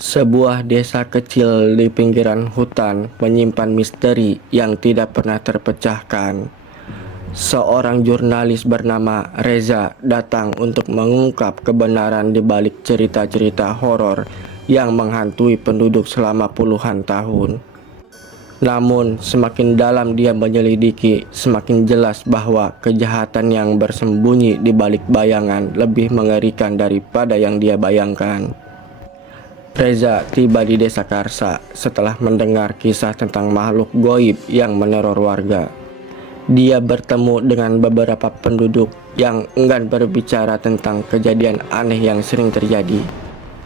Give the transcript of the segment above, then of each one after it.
Sebuah desa kecil di pinggiran hutan menyimpan misteri yang tidak pernah terpecahkan. Seorang jurnalis bernama Reza datang untuk mengungkap kebenaran di balik cerita-cerita horor yang menghantui penduduk selama puluhan tahun. Namun, semakin dalam dia menyelidiki, semakin jelas bahwa kejahatan yang bersembunyi di balik bayangan lebih mengerikan daripada yang dia bayangkan. Reza tiba di desa Karsa setelah mendengar kisah tentang makhluk goib yang meneror warga. Dia bertemu dengan beberapa penduduk yang enggan berbicara tentang kejadian aneh yang sering terjadi.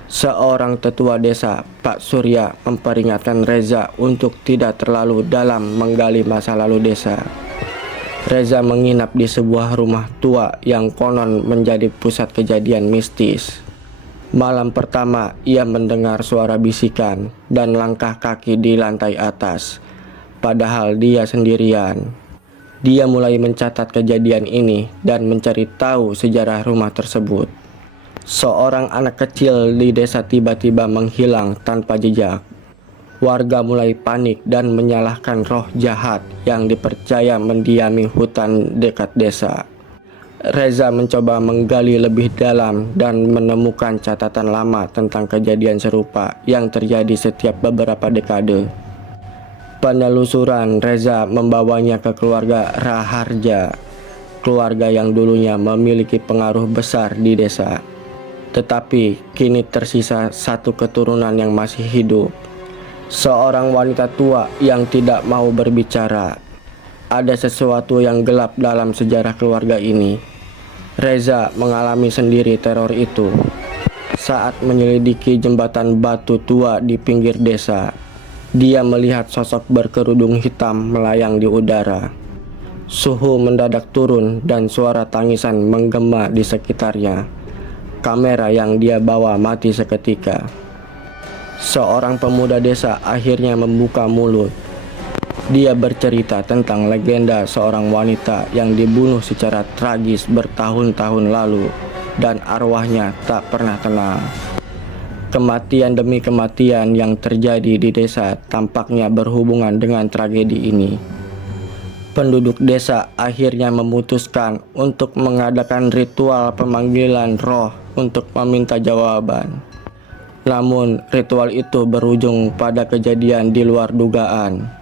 Seorang tetua desa, Pak Surya, memperingatkan Reza untuk tidak terlalu dalam menggali masa lalu desa. Reza menginap di sebuah rumah tua yang konon menjadi pusat kejadian mistis. Malam pertama, ia mendengar suara bisikan dan langkah kaki di lantai atas. Padahal dia sendirian. Dia mulai mencatat kejadian ini dan mencari tahu sejarah rumah tersebut. Seorang anak kecil di desa tiba-tiba menghilang tanpa jejak. Warga mulai panik dan menyalahkan roh jahat yang dipercaya mendiami hutan dekat desa. Reza mencoba menggali lebih dalam dan menemukan catatan lama tentang kejadian serupa yang terjadi setiap beberapa dekade. Penelusuran Reza membawanya ke keluarga Raharja, keluarga yang dulunya memiliki pengaruh besar di desa. Tetapi kini tersisa satu keturunan yang masih hidup. Seorang wanita tua yang tidak mau berbicara. Ada sesuatu yang gelap dalam sejarah keluarga ini. Reza mengalami sendiri teror itu saat menyelidiki jembatan batu tua di pinggir desa. Dia melihat sosok berkerudung hitam melayang di udara. Suhu mendadak turun dan suara tangisan menggema di sekitarnya. Kamera yang dia bawa mati seketika. Seorang pemuda desa akhirnya membuka mulut. Dia bercerita tentang legenda seorang wanita yang dibunuh secara tragis bertahun-tahun lalu dan arwahnya tak pernah tenang. Kematian demi kematian yang terjadi di desa tampaknya berhubungan dengan tragedi ini. Penduduk desa akhirnya memutuskan untuk mengadakan ritual pemanggilan roh untuk meminta jawaban. Namun, ritual itu berujung pada kejadian di luar dugaan.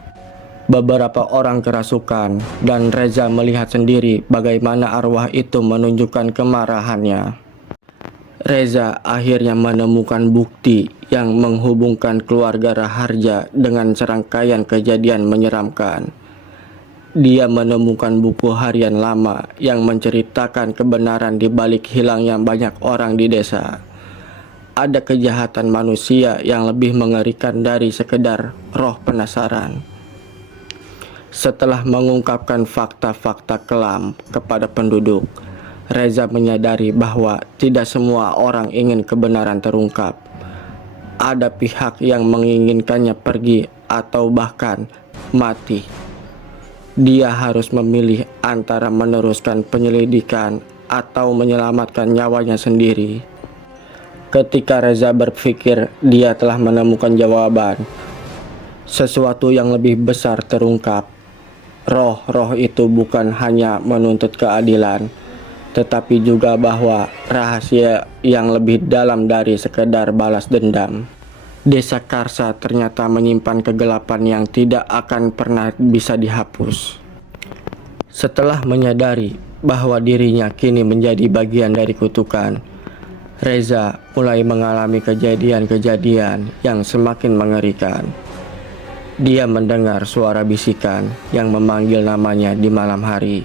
Beberapa orang kerasukan dan Reza melihat sendiri bagaimana arwah itu menunjukkan kemarahannya. Reza akhirnya menemukan bukti yang menghubungkan keluarga Raharja dengan serangkaian kejadian menyeramkan. Dia menemukan buku harian lama yang menceritakan kebenaran di balik hilangnya banyak orang di desa. Ada kejahatan manusia yang lebih mengerikan dari sekedar roh penasaran. Setelah mengungkapkan fakta-fakta kelam kepada penduduk, Reza menyadari bahwa tidak semua orang ingin kebenaran terungkap. Ada pihak yang menginginkannya pergi atau bahkan mati. Dia harus memilih antara meneruskan penyelidikan atau menyelamatkan nyawanya sendiri. Ketika Reza berpikir dia telah menemukan jawaban, sesuatu yang lebih besar terungkap. Roh-roh itu bukan hanya menuntut keadilan, tetapi juga bahwa rahasia yang lebih dalam dari sekedar balas dendam. Desa Karsa ternyata menyimpan kegelapan yang tidak akan pernah bisa dihapus. Setelah menyadari bahwa dirinya kini menjadi bagian dari kutukan, Reza mulai mengalami kejadian-kejadian yang semakin mengerikan. Dia mendengar suara bisikan yang memanggil namanya di malam hari.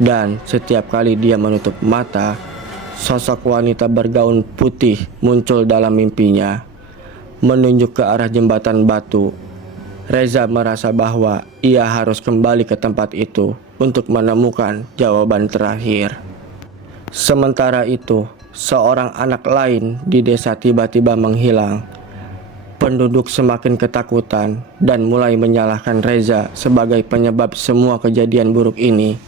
Dan setiap kali dia menutup mata, sosok wanita bergaun putih muncul dalam mimpinya, menunjuk ke arah jembatan batu. Reza merasa bahwa ia harus kembali ke tempat itu untuk menemukan jawaban terakhir. Sementara itu, seorang anak lain di desa tiba-tiba menghilang. Penduduk semakin ketakutan dan mulai menyalahkan Reza sebagai penyebab semua kejadian buruk ini.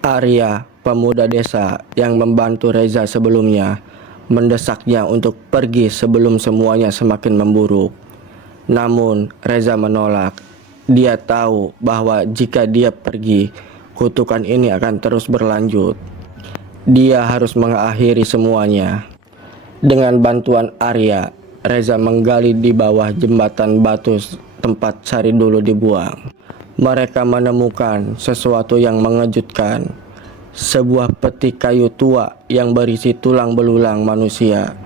Arya, pemuda desa yang membantu Reza sebelumnya, mendesaknya untuk pergi sebelum semuanya semakin memburuk. Namun Reza menolak. Dia tahu bahwa jika dia pergi, kutukan ini akan terus berlanjut. Dia harus mengakhiri semuanya. Dengan bantuan Arya, Reza menggali di bawah jembatan batu tempat Sari dulu dibuang. Mereka menemukan sesuatu yang mengejutkan. Sebuah peti kayu tua yang berisi tulang belulang manusia.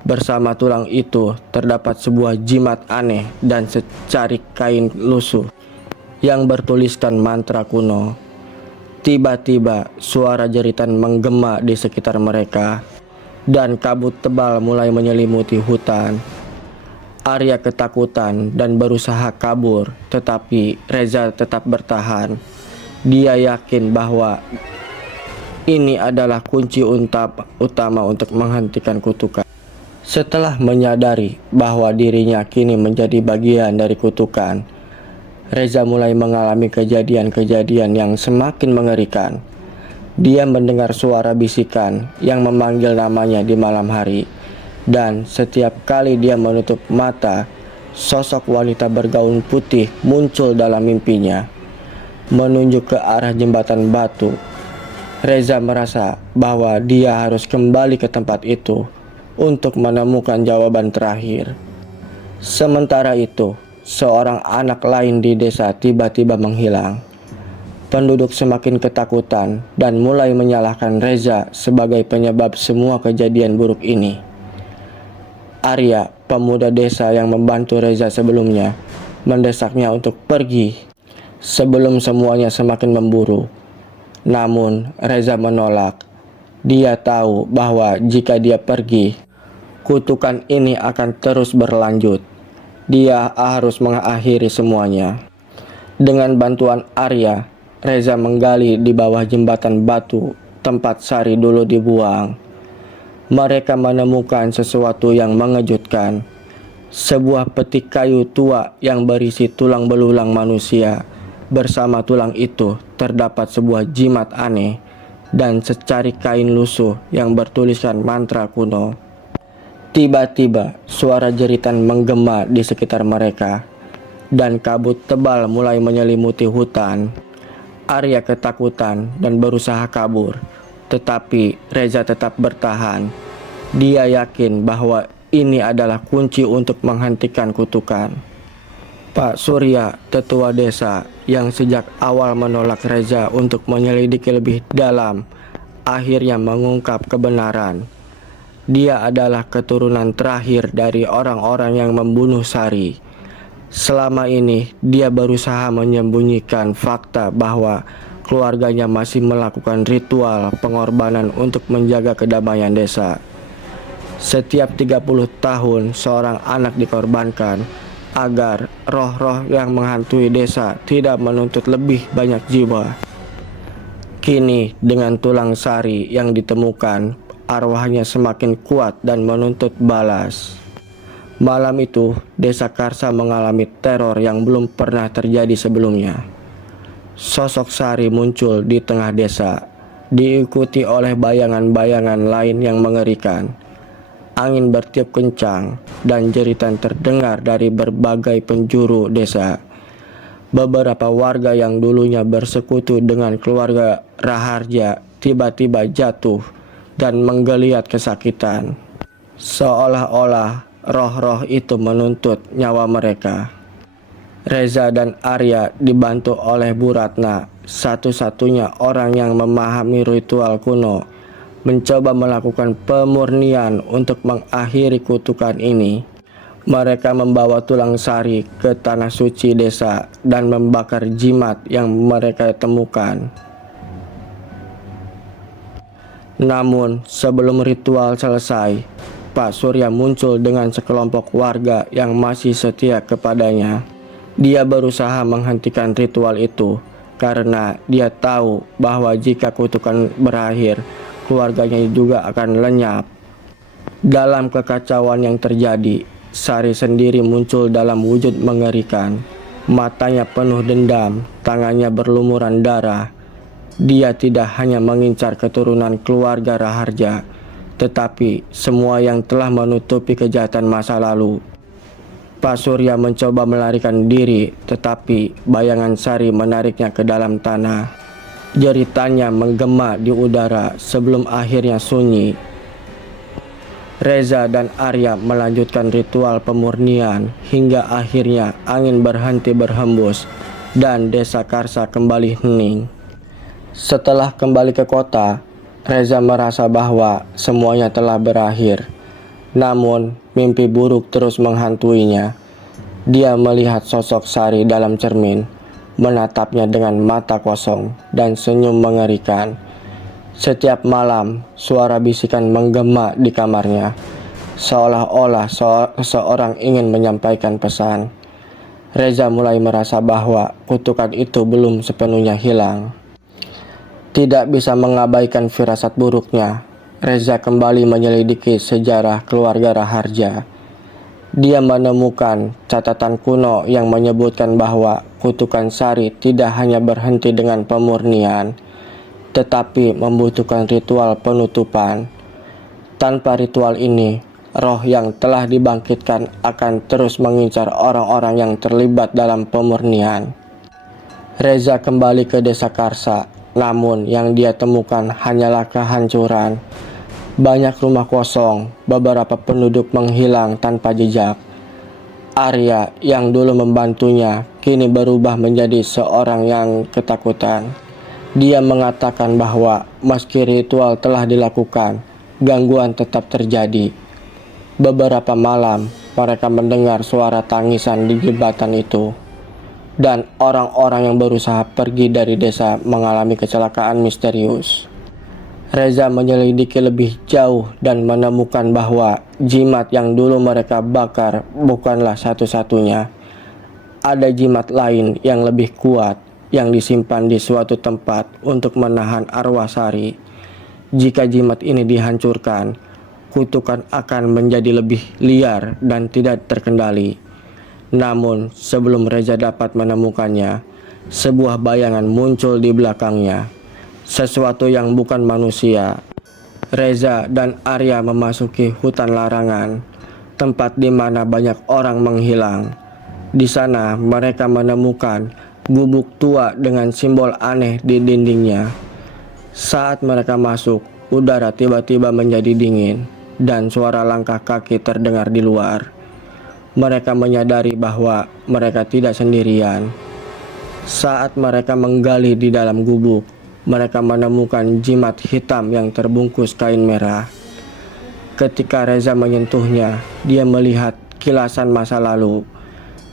Bersama tulang itu terdapat sebuah jimat aneh dan secarik kain lusuh yang bertuliskan mantra kuno. Tiba-tiba suara jeritan menggema di sekitar mereka dan kabut tebal mulai menyelimuti hutan. Arya ketakutan dan berusaha kabur, tetapi Reza tetap bertahan. Dia yakin bahwa ini adalah kunci utama untuk menghentikan kutukan. Setelah menyadari bahwa dirinya kini menjadi bagian dari kutukan, Reza mulai mengalami kejadian-kejadian yang semakin mengerikan. Dia mendengar suara bisikan yang memanggil namanya di malam hari, dan setiap kali dia menutup mata, sosok wanita bergaun putih muncul dalam mimpinya, menunjuk ke arah jembatan batu. Reza merasa bahwa dia harus kembali ke tempat itu untuk menemukan jawaban terakhir. Sementara itu, seorang anak lain di desa tiba-tiba menghilang. Penduduk semakin ketakutan dan mulai menyalahkan Reza sebagai penyebab semua kejadian buruk ini. Arya, pemuda desa yang membantu Reza sebelumnya, mendesaknya untuk pergi sebelum semuanya semakin memburuk. Namun Reza menolak. Dia tahu bahwa jika dia pergi, kutukan ini akan terus berlanjut. Dia harus mengakhiri semuanya. Dengan bantuan Arya, Reza menggali di bawah jembatan batu tempat Sari dulu dibuang. Mereka menemukan sesuatu yang mengejutkan. Sebuah peti kayu tua yang berisi tulang belulang manusia. Bersama tulang itu terdapat sebuah jimat aneh dan secarik kain lusuh yang bertuliskan mantra kuno. Tiba-tiba suara jeritan menggema di sekitar mereka dan kabut tebal mulai menyelimuti hutan. Arya ketakutan dan berusaha kabur, tetapi Reza tetap bertahan. Dia yakin bahwa ini adalah kunci untuk menghentikan kutukan. Pak Surya, tetua desa yang sejak awal menolak Reza untuk menyelidiki lebih dalam, akhirnya mengungkap kebenaran. Dia adalah keturunan terakhir dari orang-orang yang membunuh Sari. Selama ini dia berusaha menyembunyikan fakta bahwa keluarganya masih melakukan ritual pengorbanan untuk menjaga kedamaian desa. Setiap 30 tahun seorang anak dikorbankan agar roh-roh yang menghantui desa tidak menuntut lebih banyak jiwa. Kini dengan tulang Sari yang ditemukan, arwahnya semakin kuat dan menuntut balas. Malam itu, desa Karsa mengalami teror yang belum pernah terjadi sebelumnya. Sosok Sari muncul di tengah desa, diikuti oleh bayangan-bayangan lain yang mengerikan. Angin bertiup kencang dan jeritan terdengar dari berbagai penjuru desa. Beberapa warga yang dulunya bersekutu dengan keluarga Raharja tiba-tiba jatuh dan menggeliat kesakitan. Seolah-olah roh-roh itu menuntut nyawa mereka. Reza dan Arya dibantu oleh Bu Ratna, satu-satunya orang yang memahami ritual kuno, mencoba melakukan pemurnian untuk mengakhiri kutukan ini. Mereka membawa tulang Sari ke tanah suci desa dan membakar jimat yang mereka temukan. Namun sebelum ritual selesai, Pak Surya muncul dengan sekelompok warga yang masih setia kepadanya. Dia berusaha menghentikan ritual itu karena dia tahu bahwa jika kutukan berakhir, keluarganya juga akan lenyap. Dalam kekacauan yang terjadi, Sari sendiri muncul dalam wujud mengerikan. Matanya penuh dendam, tangannya berlumuran darah. Dia tidak hanya mengincar keturunan keluarga Raharja, tetapi semua yang telah menutupi kejahatan masa lalu. Pak Surya mencoba melarikan diri, tetapi bayangan Sari menariknya ke dalam tanah. Jeritannya menggema di udara sebelum akhirnya sunyi. Reza dan Arya melanjutkan ritual pemurnian hingga akhirnya angin berhenti berhembus dan desa Karsa kembali hening. Setelah kembali ke kota, Reza merasa bahwa semuanya telah berakhir. Namun, mimpi buruk terus menghantuinya. Dia melihat sosok Sari dalam cermin, menatapnya dengan mata kosong dan senyum mengerikan. Setiap malam, suara bisikan menggema di kamarnya, seolah-olah seseorang ingin menyampaikan pesan. Reza mulai merasa bahwa kutukan itu belum sepenuhnya hilang. Tidak bisa mengabaikan firasat buruknya, Reza kembali menyelidiki sejarah keluarga Raharja. Dia menemukan catatan kuno yang menyebutkan bahwa kutukan Sari tidak hanya berhenti dengan pemurnian, tetapi membutuhkan ritual penutupan. Tanpa ritual ini, roh yang telah dibangkitkan akan terus mengincar orang-orang yang terlibat dalam pemurnian. Reza kembali ke desa Karsa, namun yang dia temukan hanyalah kehancuran. Banyak rumah kosong, beberapa penduduk menghilang tanpa jejak. Arya yang dulu membantunya kini berubah menjadi seorang yang ketakutan. Dia mengatakan bahwa meski ritual telah dilakukan, gangguan tetap terjadi. Beberapa malam mereka mendengar suara tangisan di jembatan itu, dan orang-orang yang berusaha pergi dari desa mengalami kecelakaan misterius. Reza menyelidiki lebih jauh dan menemukan bahwa jimat yang dulu mereka bakar bukanlah satu-satunya. Ada jimat lain yang lebih kuat yang disimpan di suatu tempat untuk menahan arwah Sari. Jika jimat ini dihancurkan, kutukan akan menjadi lebih liar dan tidak terkendali. Namun sebelum Reza dapat menemukannya, sebuah bayangan muncul di belakangnya. Sesuatu yang bukan manusia. Reza dan Arya memasuki hutan larangan, tempat di mana banyak orang menghilang. Di sana mereka menemukan gubuk tua dengan simbol aneh di dindingnya. Saat mereka masuk, udara tiba-tiba menjadi dingin dan suara langkah kaki terdengar di luar. Mereka menyadari bahwa mereka tidak sendirian. Saat mereka menggali di dalam gubuk, mereka menemukan jimat hitam yang terbungkus kain merah. Ketika Reza menyentuhnya, dia melihat kilasan masa lalu.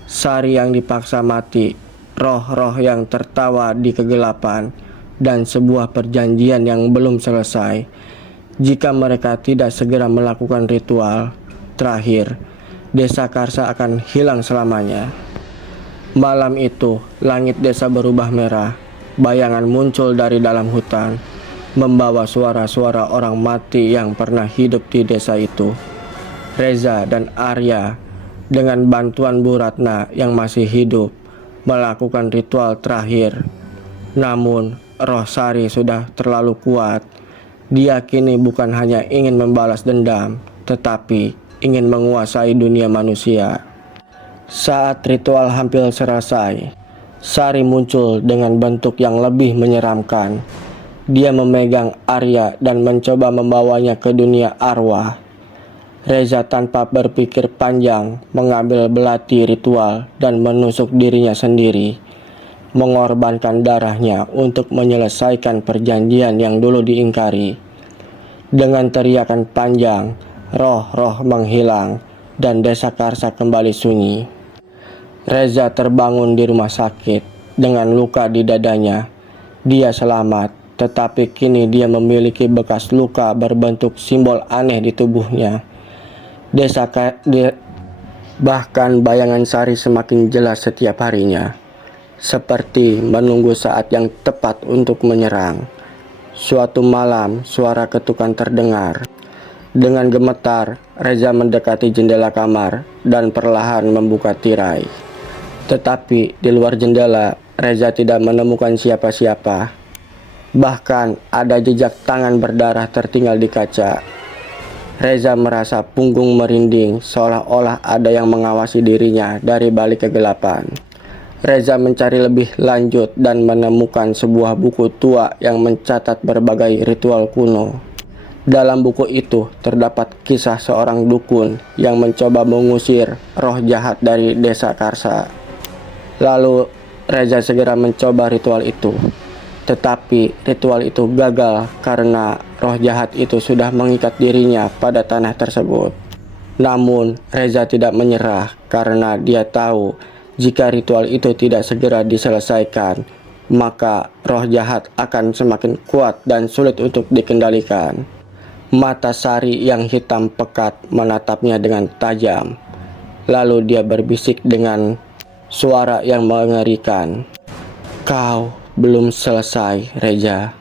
Sari yang dipaksa mati, roh-roh yang tertawa di kegelapan, dan sebuah perjanjian yang belum selesai. Jika mereka tidak segera melakukan ritual terakhir, desa Karsa akan hilang selamanya. Malam itu, langit desa berubah merah. Bayangan muncul dari dalam hutan, membawa suara-suara orang mati yang pernah hidup di desa itu. Reza dan Arya, dengan bantuan Bu Ratna yang masih hidup, melakukan ritual terakhir. Namun, roh Sari sudah terlalu kuat. Dia kini bukan hanya ingin membalas dendam, tetapi ingin menguasai dunia manusia. Saat ritual hampir selesai, Sari muncul dengan bentuk yang lebih menyeramkan. Dia memegang Arya dan mencoba membawanya ke dunia arwah. Reza tanpa berpikir panjang mengambil belati ritual dan menusuk dirinya sendiri, mengorbankan darahnya untuk menyelesaikan perjanjian yang dulu diingkari. Dengan teriakan panjang, roh-roh menghilang dan desa Karsa kembali sunyi. Reza terbangun di rumah sakit dengan luka di dadanya. Dia selamat, tetapi kini dia memiliki bekas luka berbentuk simbol aneh di tubuhnya. Bahkan bayangan Sari semakin jelas setiap harinya, seperti menunggu saat yang tepat untuk menyerang. Suatu malam, suara ketukan terdengar. Dengan gemetar, Reza mendekati jendela kamar dan perlahan membuka tirai. Tetapi di luar jendela, Reza tidak menemukan siapa-siapa. Bahkan ada jejak tangan berdarah tertinggal di kaca. Reza merasa punggung merinding, seolah-olah ada yang mengawasi dirinya dari balik kegelapan. Reza mencari lebih lanjut dan menemukan sebuah buku tua yang mencatat berbagai ritual kuno. Dalam buku itu terdapat kisah seorang dukun yang mencoba mengusir roh jahat dari desa Karsa. Lalu Reza segera mencoba ritual itu. Tetapi ritual itu gagal karena roh jahat itu sudah mengikat dirinya pada tanah tersebut. Namun Reza tidak menyerah karena dia tahu jika ritual itu tidak segera diselesaikan, maka roh jahat akan semakin kuat dan sulit untuk dikendalikan. Mata Sari yang hitam pekat menatapnya dengan tajam. Lalu dia berbisik dengan suara yang mengerikan, "Kau belum selesai, Reza."